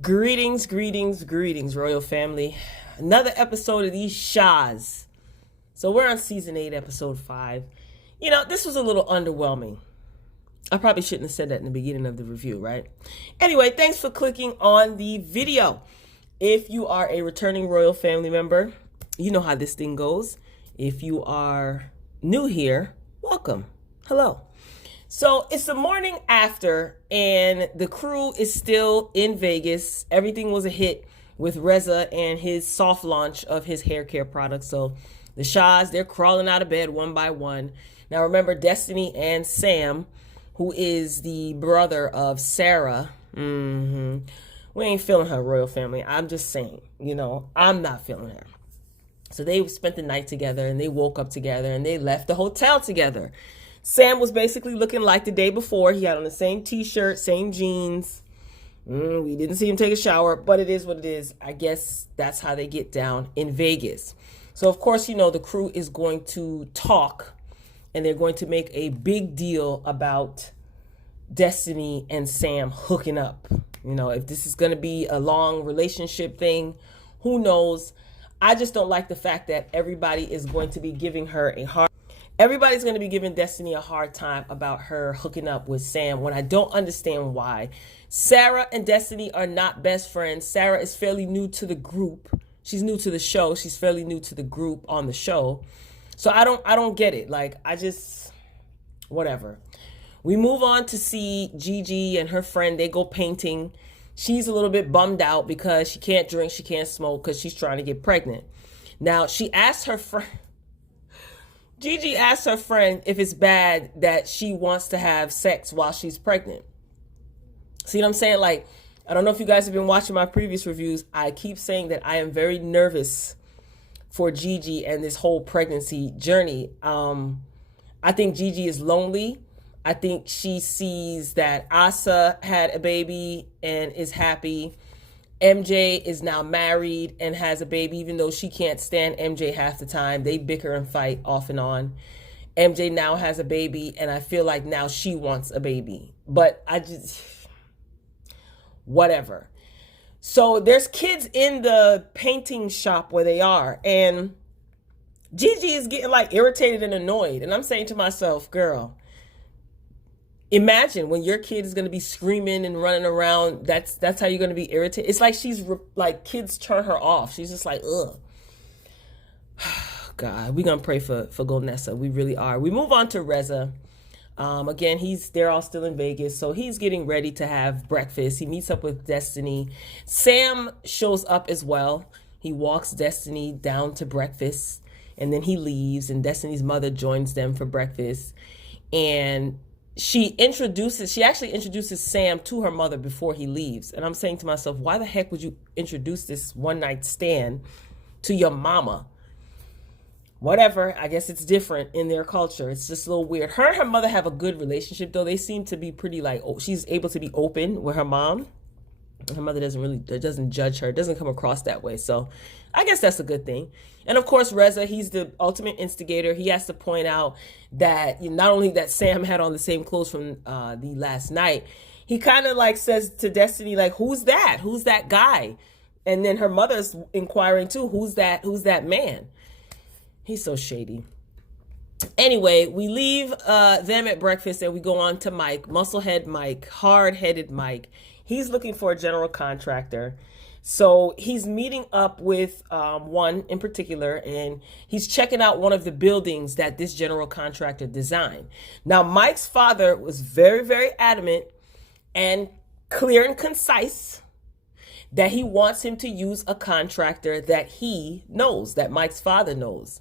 Greetings, greetings, greetings, royal family. Another episode of these Shahs. So we're on season 8, episode 5. This was a little underwhelming. I probably shouldn't have said that in the beginning of the review, right? Anyway, thanks for clicking on the video. If you are a returning royal family member, you know how this thing goes. If you are new here, welcome. Hello. So it's the morning after, and the crew is still in Vegas. Everything was a hit with Reza and his soft launch of his hair care products. So the Shahs, they're crawling out of bed one by one. Now remember, Destiny and Sam, who is the brother of Sarah, we ain't feeling her, royal family. I'm just saying, I'm not feeling her. So they spent the night together, and they woke up together, and they left the hotel together. Sam was basically looking like the day before. He had on the same t-shirt, same jeans. We didn't see him take a shower, but it is what it is. I guess that's how they get down in Vegas. So, of course, the crew is going to talk, and they're going to make a big deal about Destiny and Sam hooking up. If this is going to be a long relationship thing, who knows? I just don't like the fact that everybody is going to be giving her a hard Everybody's going to be giving Destiny a hard time about her hooking up with Sam when I don't understand why. Sarah and Destiny are not best friends. Sarah is fairly new to the group. She's new to the show. She's fairly new to the group on the show. So I don't get it. Whatever. We move on to see Gigi and her friend. They go painting. She's a little bit bummed out because she can't drink, she can't smoke because she's trying to get pregnant. Now, Gigi asked her friend if it's bad that she wants to have sex while she's pregnant. See what I'm saying? I don't know if you guys have been watching my previous reviews. I keep saying that I am very nervous for Gigi and this whole pregnancy journey. I think Gigi is lonely. I think she sees that Asa had a baby and is happy. MJ is now married and has a baby, even though she can't stand MJ half the time. They bicker and fight off and on. MJ now has a baby, and I feel like now she wants a baby. But whatever. So there's kids in the painting shop where they are, and Gigi is getting irritated and annoyed. And I'm saying to myself, girl, imagine when your kid is going to be screaming and running around. That's how you're going to be irritated. It's like kids turn her off. She's just like, ugh. God, we're going to pray for Gonessa. We really are. We move on to Reza. Again, they're all still in Vegas. So he's getting ready to have breakfast. He meets up with Destiny. Sam shows up as well. He walks Destiny down to breakfast, and then he leaves, and Destiny's mother joins them for breakfast. And she actually introduces Sam to her mother before he leaves. And I'm saying to myself, why the heck would you introduce this one night stand to your mama? Whatever. I guess it's different in their culture. It's just a little weird. Her and her mother have a good relationship, though. They seem to be pretty she's able to be open with her mom. Her mother doesn't judge her. It doesn't come across that way. So I guess that's a good thing. And of course, Reza, he's the ultimate instigator. He has to point out that not only that Sam had on the same clothes from the last night, he kind of says to Destiny, who's that? Who's that guy? And then her mother's inquiring too, who's that man? He's so shady. Anyway, we leave them at breakfast and we go on to Mike, musclehead Mike, hard-headed Mike. He's looking for a general contractor. So he's meeting up with one in particular, and he's checking out one of the buildings that this general contractor designed. Now, Mike's father was very, very adamant and clear and concise that he wants him to use a contractor that he knows, that Mike's father knows.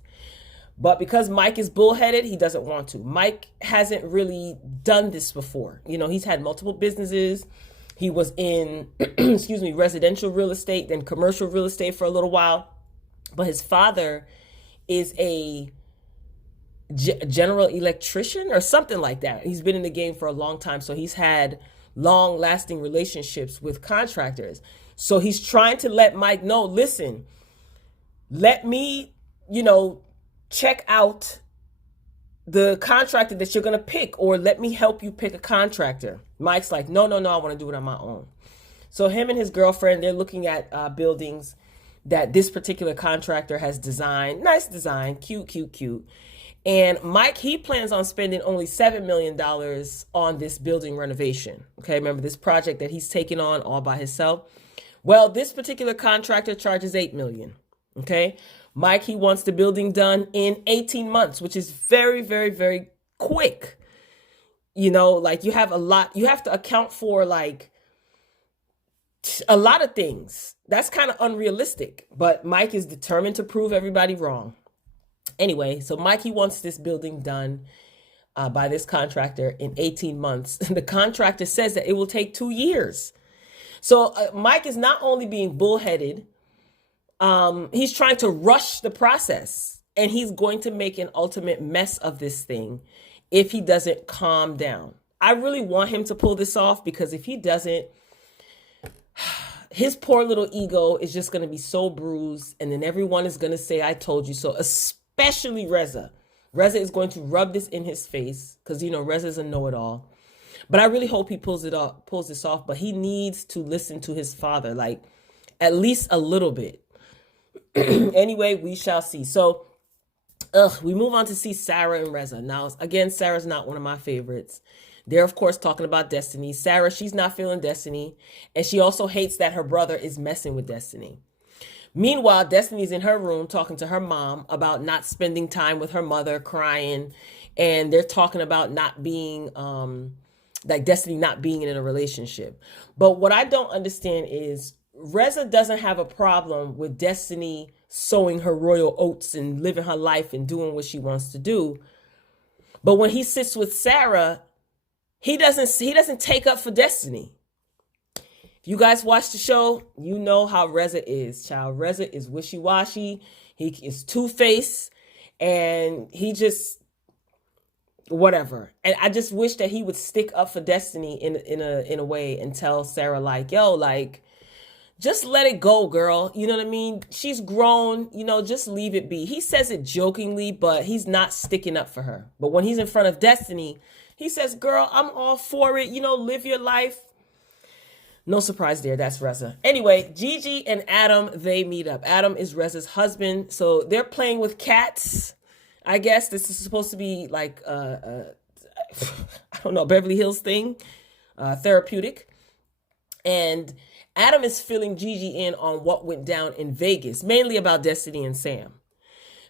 But because Mike is bullheaded, he doesn't want to. Mike hasn't really done this before. He's had multiple businesses. He was in, residential real estate, then commercial real estate for a little while. But his father is a general electrician or something like that. He's been in the game for a long time. So he's had long-lasting relationships with contractors. So he's trying to let Mike know, listen, let me, check out the contractor that you're going to pick, or let me help you pick a contractor. Mike's like, no, I want to do it on my own. So him and his girlfriend, they're looking at buildings that this particular contractor has designed. Nice design, cute, cute, cute. And Mike, he plans on spending only $7 million on this building renovation. Okay, remember this project that he's taking on all by himself? Well, this particular contractor charges $8 million. Okay, Mike, he wants the building done in 18 months, which is very, very, very quick. You know, like you have to account for like a lot of things. That's kind of unrealistic, but Mike is determined to prove everybody wrong. Anyway, so Mike, he wants this building done by this contractor in 18 months. The contractor says that it will take 2 years. So Mike is not only being bullheaded, he's trying to rush the process, and he's going to make an ultimate mess of this thing if he doesn't calm down. I really want him to pull this off, because if he doesn't, his poor little ego is just going to be so bruised, and then everyone is going to say, I told you so, especially Reza. Reza is going to rub this in his face, because, you know, Reza is a know-it-all. But I really hope he pulls this off, but he needs to listen to his father, like, at least a little bit. Anyway, we shall see. So, we move on to see Sarah and Reza. Now, again, Sarah's not one of my favorites. They're, of course, talking about Destiny. Sarah, she's not feeling Destiny, and she also hates that her brother is messing with Destiny. Meanwhile, Destiny's in her room talking to her mom about not spending time with her mother, crying, and they're talking about not being, like Destiny not being in a relationship. But what I don't understand is Reza doesn't have a problem with Destiny sowing her royal oats and living her life and doing what she wants to do. But when he sits with Sarah, he doesn't take up for Destiny. If you guys watch the show, you know how Reza is, child. Reza is wishy-washy. He is two-faced, and he just whatever. And I just wish that he would stick up for Destiny in a way and tell Sarah, like, yo, like, just let it go, girl. You know what I mean? She's grown, you know, just leave it be. He says it jokingly, but he's not sticking up for her. But when he's in front of Destiny, he says, girl, I'm all for it. You know, live your life. No surprise there. That's Reza. Anyway, Gigi and Adam, they meet up. Adam is Reza's husband. So they're playing with cats. I guess this is supposed to be like, I don't know, Beverly Hills thing, therapeutic. And Adam is filling Gigi in on what went down in Vegas, mainly about Destiny and Sam.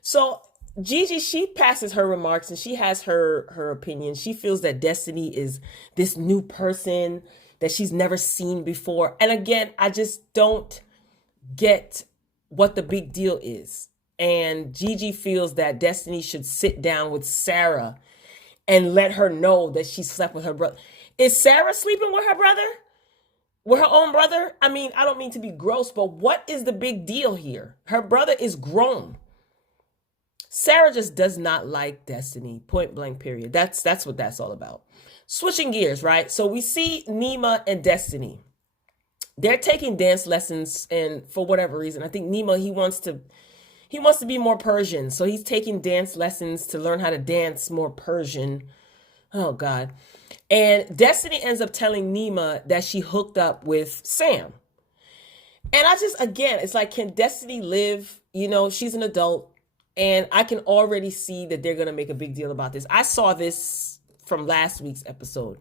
So Gigi, she passes her remarks and she has her opinion. She feels that Destiny is this new person that she's never seen before. And again, I just don't get what the big deal is. And Gigi feels that Destiny should sit down with Sarah and let her know that she slept with her brother. Is Sarah sleeping with her brother? With her own brother? I mean, I don't mean to be gross, but what is the big deal here? Her brother is grown. Sarah just does not like Destiny, point blank, period. That's what that's all about. Switching gears, right? So we see Nima and Destiny. They're taking dance lessons, and for whatever reason, I think Nima, he wants to be more Persian. So he's taking dance lessons to learn how to dance more Persian. Oh, God. And Destiny ends up telling Nima that she hooked up with Sam. And I just, again, it's like, can Destiny live? You know, she's an adult. And I can already see that they're going to make a big deal about this. I saw this from last week's episode.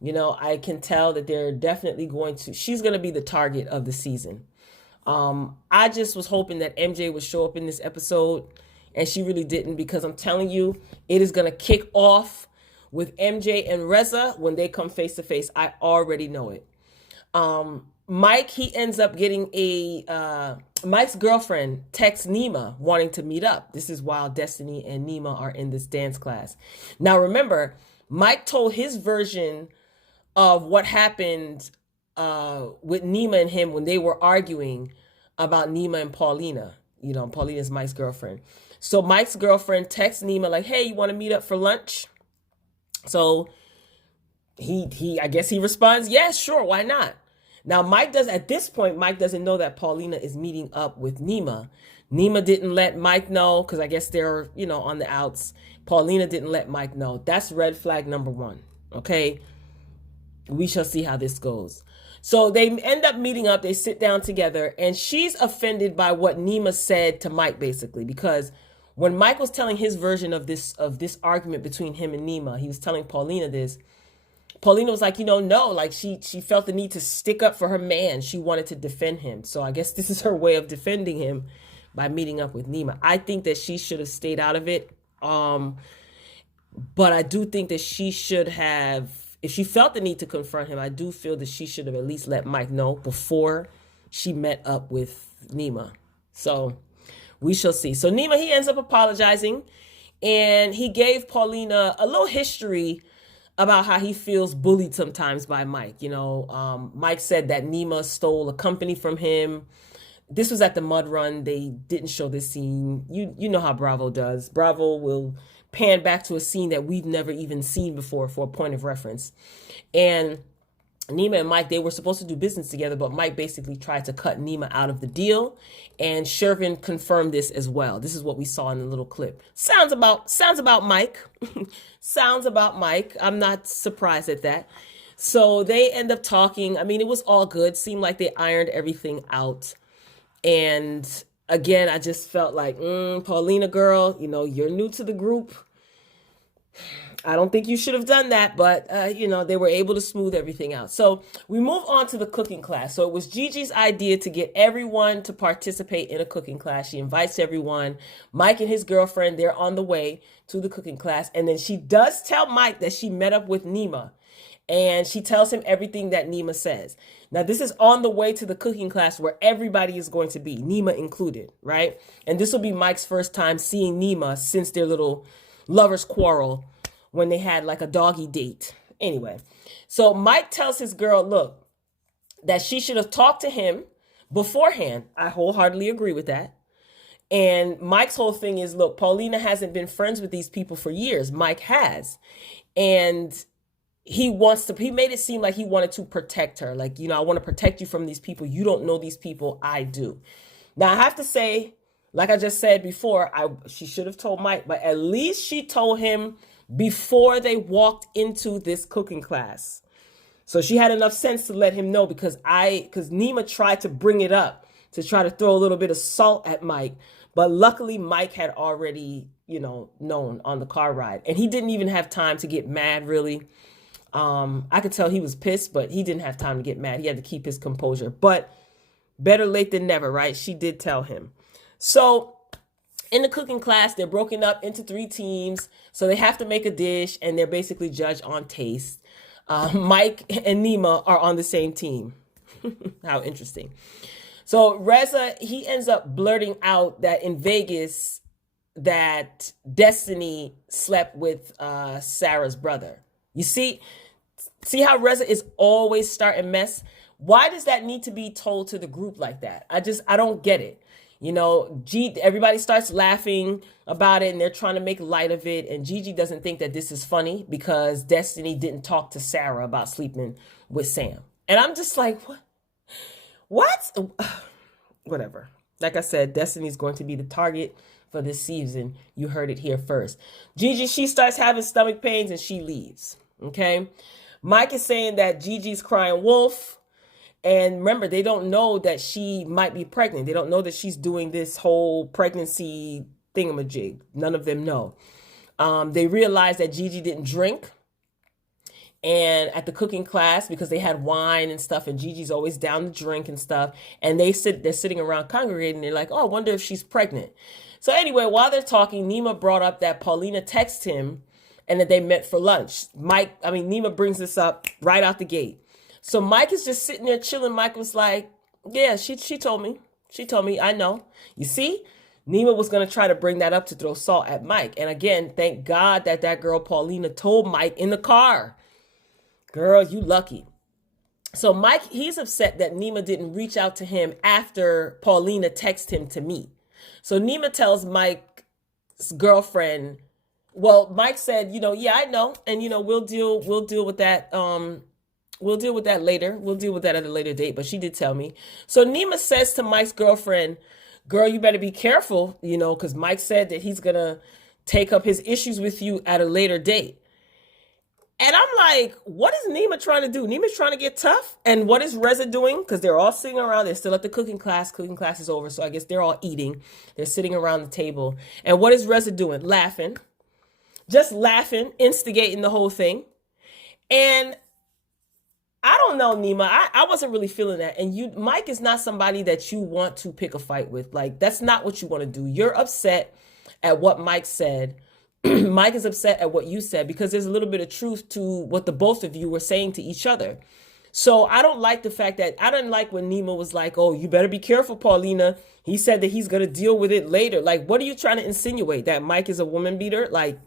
You know, I can tell that they're definitely she's going to be the target of the season. I just was hoping that MJ would show up in this episode, and she really didn't, because I'm telling you, it is going to kick off with MJ and Reza when they come face to face. I already know it. Mike, he ends up getting Mike's girlfriend texts Nima wanting to meet up. This is while Destiny and Nima are in this dance class. Now, remember, Mike told his version of what happened with Nima and him when they were arguing about Nima and Paulina. You know, Paulina's Mike's girlfriend. So Mike's girlfriend texts Nima like, hey, you want to meet up for lunch? So I guess he responds, yes, sure, why not? Now, at this point, Mike doesn't know that Paulina is meeting up with Nima. Nima didn't let Mike know, because I guess they're, you know, on the outs. Paulina didn't let Mike know. That's red flag number one, okay? We shall see how this goes. So they end up meeting up, they sit down together, and she's offended by what Nima said to Mike, basically, because when Mike was telling his version of this argument between him and Nima, he was telling Paulina this. Paulina was like, no, like she felt the need to stick up for her man. She wanted to defend him. So I guess this is her way of defending him by meeting up with Nima. I think that she should have stayed out of it. But I do think that she should have, if she felt the need to confront him, I do feel that she should have at least let Mike know before she met up with Nima. So we shall see. So Nima, he ends up apologizing, and he gave Paulina a little history about how he feels bullied sometimes by Mike. Mike said that Nima stole a company from him. This was at the mud run. They didn't show this scene. You know how Bravo does. Bravo will pan back to a scene that we've never even seen before for a point of reference. And Nima and Mike, they were supposed to do business together, but Mike basically tried to cut Nima out of the deal. And Shervin confirmed this as well. This is what we saw in the little clip. Sounds about Mike. Sounds about Mike. I'm not surprised at that. So they end up talking. I mean, it was all good. Seemed like they ironed everything out. And again, I just felt like, Paulina, girl, you're new to the group. I don't think you should have done that, but, they were able to smooth everything out. So we move on to the cooking class. So it was Gigi's idea to get everyone to participate in a cooking class. She invites everyone. Mike and his girlfriend, they're on the way to the cooking class. And then she does tell Mike that she met up with Nima. And she tells him everything that Nima says. Now, this is on the way to the cooking class where everybody is going to be, Nima included, right? And this will be Mike's first time seeing Nima since their little lovers quarrel when they had like a doggy date. Anyway, so Mike tells his girl, look, that she should have talked to him beforehand. I wholeheartedly agree with that. And Mike's whole thing is, look, Paulina hasn't been friends with these people for years. Mike has. And he made it seem like he wanted to protect her. Like, I want to protect you from these people. You don't know these people. I do. Now, I have to say, like I just said before, she should have told Mike, but at least she told him before they walked into this cooking class. So she had enough sense to let him know, because Nima tried to bring it up to try to throw a little bit of salt at Mike. But luckily, Mike had already, known on the car ride. And he didn't even have time to get mad, really. I could tell he was pissed, but he didn't have time to get mad. He had to keep his composure. But better late than never, right? She did tell him. So in the cooking class, they're broken up into 3 teams. So they have to make a dish, and they're basically judged on taste. Mike and Nima are on the same team. How interesting. So Reza, he ends up blurting out that in Vegas that Destiny slept with Sarah's brother. You see how Reza is always starting mess? Why does that need to be told to the group like that? I don't get it. Everybody starts laughing about it, and they're trying to make light of it. And Gigi doesn't think that this is funny because Destiny didn't talk to Sarah about sleeping with Sam. And I'm just like, what? Whatever. Like I said, Destiny's going to be the target for this season. You heard it here first. Gigi, she starts having stomach pains and she leaves. Okay. Mike is saying that Gigi's crying wolf. And remember, they don't know that she might be pregnant. They don't know that she's doing this whole pregnancy thingamajig. None of them know. They realize that Gigi didn't drink and at the cooking class because they had wine and stuff, and Gigi's always down to drink and stuff. And they're sitting around congregating. They're like, oh, I wonder if she's pregnant. So anyway, while they're talking, Nima brought up that Paulina texted him and that they met for lunch. Nima brings this up right out the gate. So Mike is just sitting there chilling. Mike was like, yeah, she told me. She told me, I know. You see, Nima was going to try to bring that up to throw salt at Mike. And again, thank God that girl Paulina told Mike in the car. Girl, you lucky. So Mike, he's upset that Nima didn't reach out to him after Paulina texted him to meet. So Nima tells Mike's girlfriend, well, Mike said, yeah, I know. And, we'll deal with that. We'll deal with that later. We'll deal with that at a later date. But she did tell me. So Nima says to Mike's girlfriend, girl, you better be careful, because Mike said that he's going to take up his issues with you at a later date. And I'm like, what is Nima trying to do? Nima's trying to get tough. And what is Reza doing? Because they're all sitting around. They're still at the cooking class. Cooking class is over. So I guess they're all eating. They're sitting around the table. And what is Reza doing? Laughing. Just laughing, instigating the whole thing. And I don't know, Nima. I wasn't really feeling that. And Mike is not somebody that you want to pick a fight with. Like, that's not what you want to do. You're upset at what Mike said. Mike is upset at what you said because there's a little bit of truth to what the both of you were saying to each other. So I don't like the fact that I didn't like when Nima was like, oh, you better be careful, Paulina. He said that he's going to deal with it later. Like, what are you trying to insinuate? That Mike is a woman beater? Like,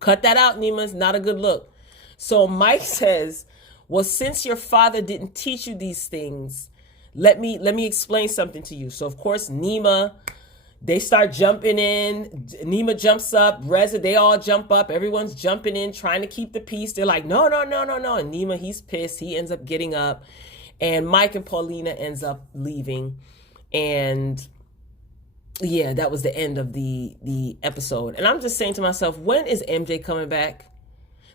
cut that out, Nima. It's not a good look. So Mike says, well, since your father didn't teach you these things, let me explain something to you. So, of course, Nima, they start jumping in. Nima jumps up. Reza, they all jump up. Everyone's jumping in, trying to keep the peace. They're like, no, no, no, no, no. And Nima, he's pissed. He ends up getting up. And Mike and Paulina ends up leaving. And yeah, that was the end of the episode. And I'm just saying to myself, when is MJ coming back?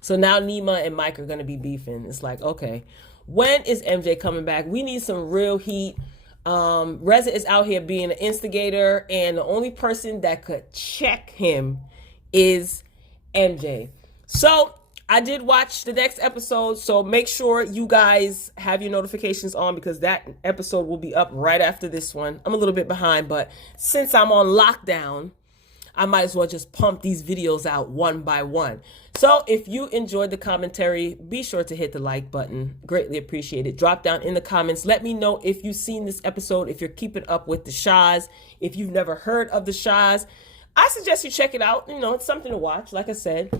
So now Nima and Mike are going to be beefing. It's like, okay, when is MJ coming back? We need some real heat. Reza is out here being an instigator, and the only person that could check him is MJ. So I did watch the next episode, so make sure you guys have your notifications on because that episode will be up right after this one. I'm a little bit behind, but since I'm on lockdown, I might as well just pump these videos out one by one. So if you enjoyed the commentary, be sure to hit the like button. Greatly appreciate it. Drop down in the comments. Let me know if you've seen this episode, if you're keeping up with the Shahs, if you've never heard of the Shahs. I suggest you check it out. You know, it's something to watch. Like I said,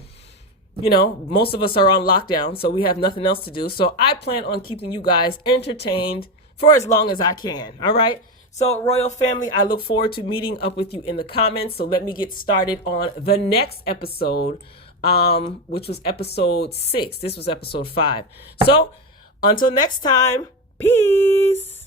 you know, most of us are on lockdown, so we have nothing else to do. So I plan on keeping you guys entertained for as long as I can. All right. So, Royal Family, I look forward to meeting up with you in the comments. So let me get started on the next episode, which was episode 6. This was episode 5. So, until next time, peace.